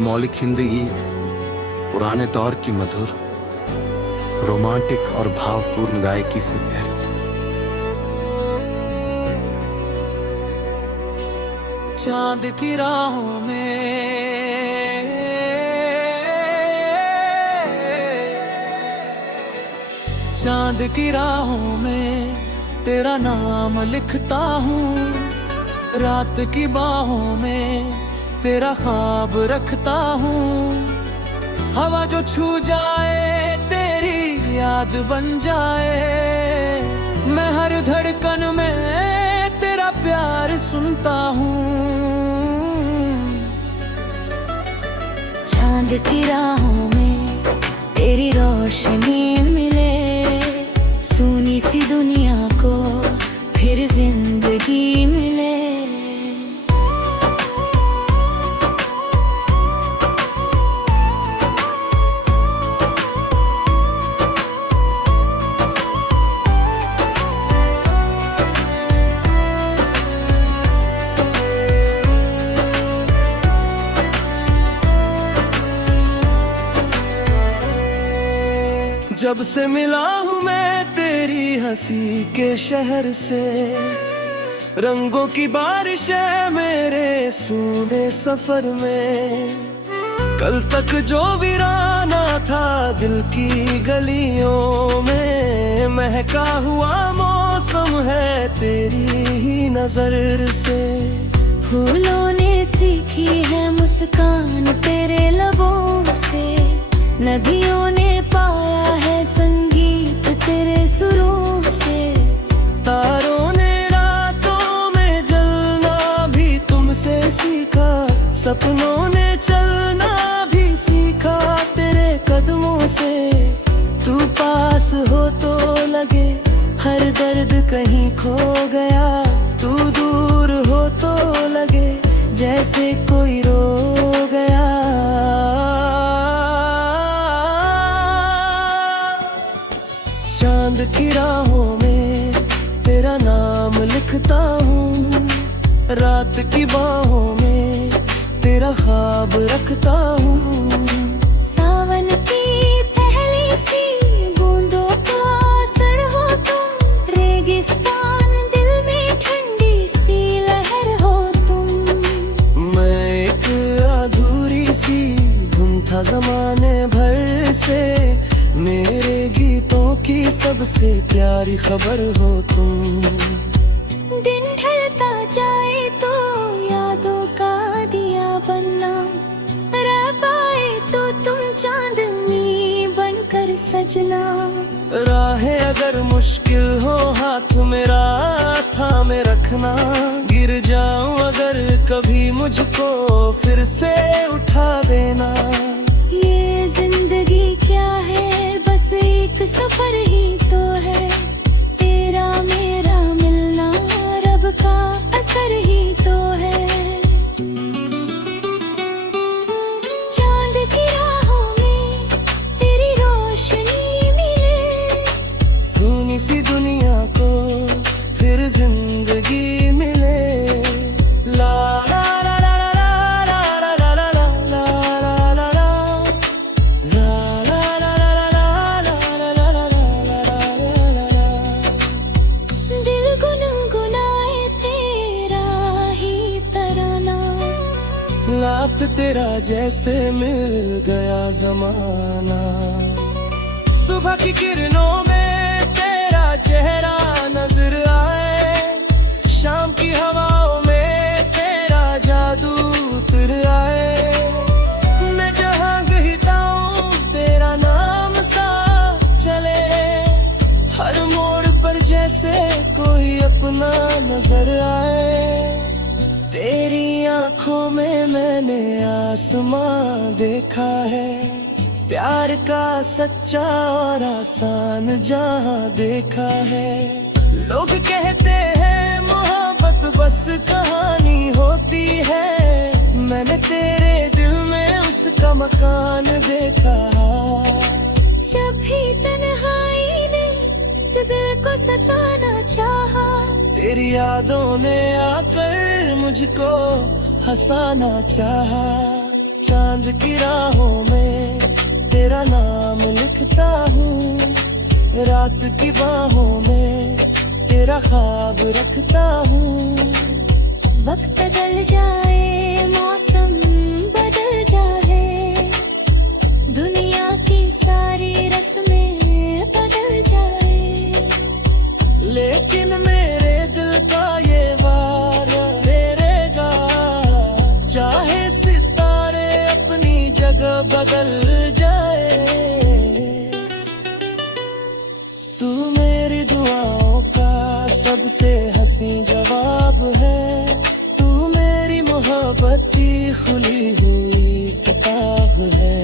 मौलिक हिंदी गीत पुराने दौर की मधुर रोमांटिक और भावपूर्ण गायकी से प्रेरित। चांद की राहों में चांद की राहों में तेरा नाम लिखता हूँ, रात की बाहों में तेरा ख्वाब रखता हूँ। हवा जो छू जाए तेरी याद बन जाए, मैं हर धड़कन में तेरा प्यार सुनता हूँ। चांद की राहों में तेरी रोशनी मिले, सूनी सी दुनिया को फिर जिंदगी मिले। जब से मिला हूँ मैं तेरी हंसी के शहर से, रंगों की बारिश है मेरे सूने सफर में। कल तक जो वीराना था दिल की गलियों में, महका हुआ मौसम है तेरी ही नजर से। फूलों ने सीखी है मुस्कान तेरे लबों से, नदियों ने पाया है संगीत तेरे सुरों से। तारों ने रातों में जलना भी तुमसे सीखा, सपनों ने चलना भी सीखा तेरे कदमों से। तू पास हो तो लगे हर दर्द कहीं खो गया, तू दूर हो तो लगे जैसे कोई रो गया। चांद की राहों में तेरा नाम लिखता हूँ, रात की बाहों में तेरा ख्वाब रखता हूँ। सावन की पहली सी बूंदों का असर हो तुम, रेगिस्तान दिल में ठंडी सी लहर हो तुम। मैं एक अधूरी सी धुन था जमाने भर से, मेरे गीतों की सबसे प्यारी खबर हो तुम। दिन ढलता जाए तो यादों का दिया बनना, रह पाए तो तुम चांदनी बनकर सजना। राहें अगर मुश्किल हो हाथ मेरा थामे रखना, गिर जाऊं अगर कभी मुझको फिर से उठा देना। ये जिंदगी क्या है बस एक सफर ही तो है, तेरा मेरा मिलना रब का असर ही तो है। चांद की राहों में तेरी रोशनी मिले, सूनी सी दुनिया को फिर जिंदगी मिले। ला ला ला ला ला ला ला ला ला ला ला ला लात तेरा जैसे मिल गया जमाना। सुबह की किरणों में तेरा चेहरा नजर आए, शाम की हवाओं में तेरा जादू उतर आए। मैं जहाँ कहता हूँ तेरा नाम सा चले, हर मोड़ पर जैसे कोई अपना नजर आए। तेरी आंखों में मैंने आसमां देखा है, प्यार का सच्चा और आसान जहां देखा है। लोग कहते हैं मोहब्बत बस कहानी होती है, मैंने तेरे दिल में उसका मकान देखा। जब भी तन्हाई ने तो दिल को सताना चाहा, तेरी यादों ने आकर मुझको हंसाना चाहा। चांद की राहों में तेरा नाम लिखता हूँ, रात की बाहों में तेरा ख्वाब रखता हूँ। वक्त बदल जाए, मौसम बदल जाए, दुनिया की सारी रस्में बदल जाए, लेकिन मेरे दिल का ये वार रहेगा, चाहे सितारे अपनी जगह बदल जाए। तू मेरी दुआओं का सबसे हंसी जवाब है, तू मेरी मोहब्बत की खुली हुई किताब है।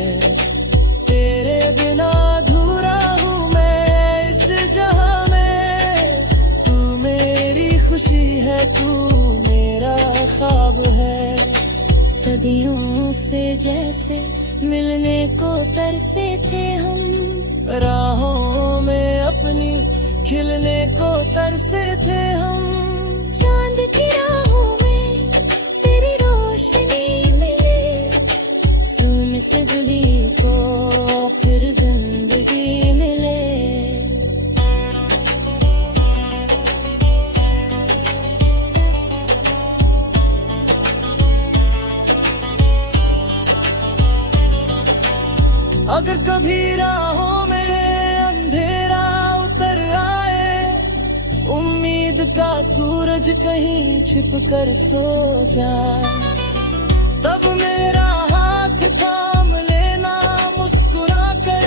तेरे बिना अधूरा हूँ मैं इस जहां में, तू मेरी खुशी है, तू मेरा ख्वाब है। सदियों से जैसे मिलने को तरसे थे हम, राहों में अपनी खिलने को तरसे थे हम। चांद की राहों में तेरी रोशनी मिले, सुन से दिली को फिर जिंदगी मिले। अगर कभी राहों में अंधेरा उतर आए, उम्मीद का सूरज कहीं छिप कर सो जाए, तब मेरा हाथ थाम लेना मुस्कुरा कर,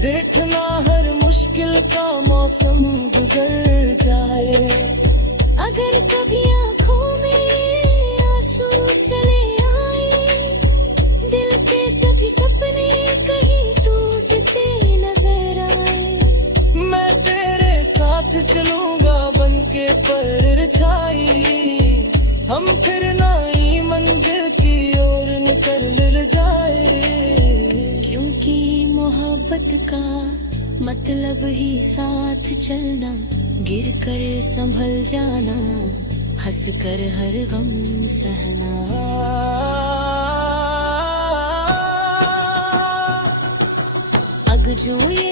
देखना हर मुश्किल का मौसम गुजर जाए। अगर कभी आँखों में आंसू चले आए, दिल के सभी सपने कहीं टूटते नजर आए, मैं तेरे साथ चलूंगा बनके परछाई, हम फिर नई मंजिल की ओर निकल जाए। क्योंकि मोहब्बत का मतलब ही साथ चलना, गिर कर संभल जाना, हंस कर हर गम सहना। अग जो ये